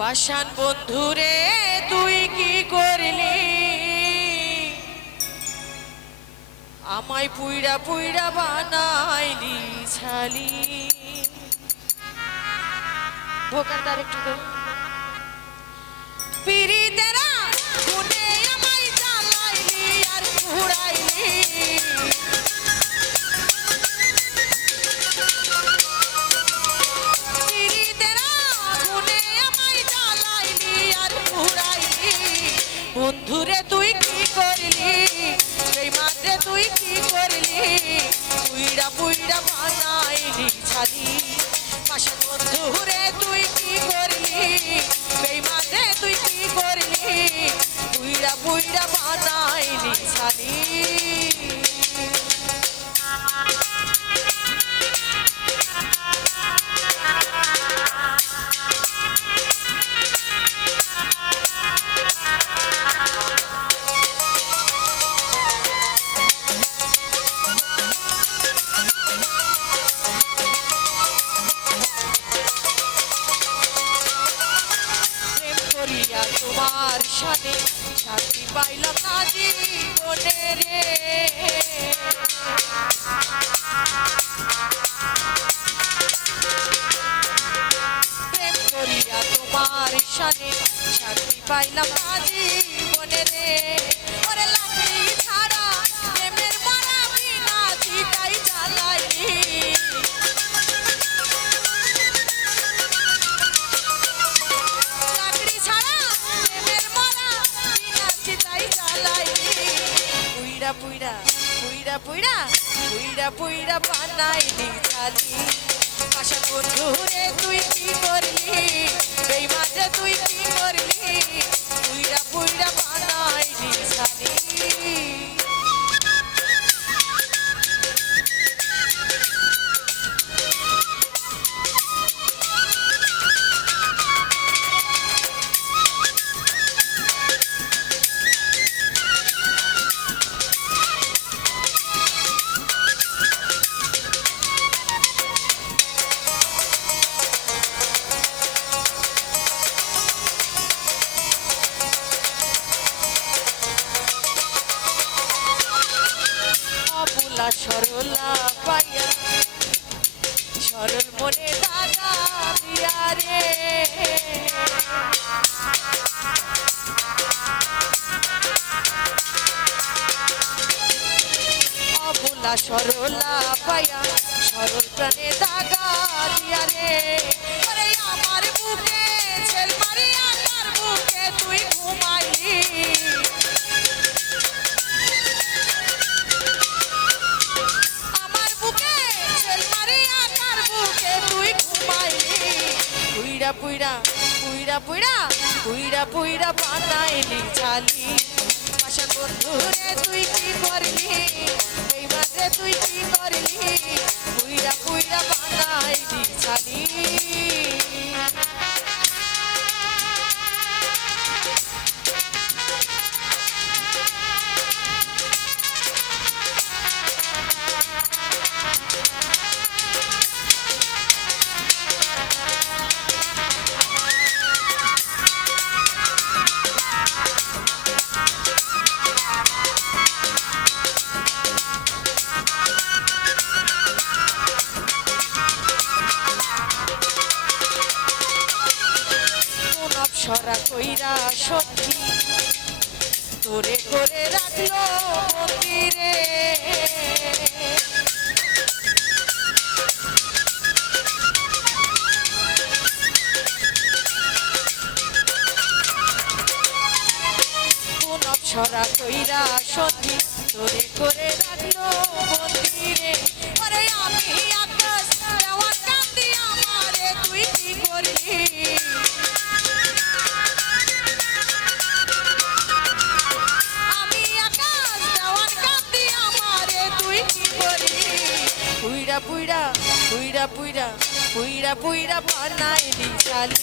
পাষাণ বন্ধুরে তুই কি করলি, আমায় পুইড়া পুইড়া বানাইলি ছালি। ভোকালটা আরেকটু দে। পিরিতেরা গুনে আমায় জ্বালাইলি আর পুড়াইলি, বন্ধুরে তুই কি করলি, সেই মাঝে তুই কি করলি, পুইড়া পুইড়া বানাইলি ছালি। পাষাণ বন্ধুরে তুই কি করলি, সেই মাঝে তুই কি করলি, পুইড়া পুইড়া বানাইলি ছালি। তোমার সাথে শান্তি পাইলাম না জীবনে রে, প্রেম করিয়া তোমার সাথে শান্তি পাইলাম না জীবনে রে। ওরে লাকড়ি ছাড়া প্রেমের মারা বিনা চিতাই জ্বালাইলি, পুইড়া পুইড়া পুইড়া পুইড়া পুইড়া বানাইলি ছালি। পাষাণ বন্ধুরে তুই কি করলি, এই মাঝে তুই কি করলি, পুইড়া পুইড়া বানাইলি ছালি। সরলা পাইয়া সরল মনে দাগা দিয়া রে, অবুলা সরলা পাইয়া সরল প্রাণে দাগা দিয়া রে। আরে আমার বুকে ছেল মারিয়া তার বুকে তুই ঘুমাইলি, পুইড়া পুইড়া পুইড়া পুইড়া পুইড়া পুইড়া বানাইলি ছালি। পাষাণ বন্ধুরে তুই কি করলি, এই মাঝে তুই কি করলি, পুইড়া পুইড়া বানাইলি ছালি। সরা কইরা সখী তোরে করে রাখলো মন্দিরে, কোন সরা কইরা সখী তোরে করে রাখলো মন্দিরে। আরে আমি আকাশ দেওয়ার কান্দি আমারে তুই কি করলি, পুইড়া পুইড়া পুইড়া পুইড়া পুইড়া পুইড়া বানাইলি ছালি।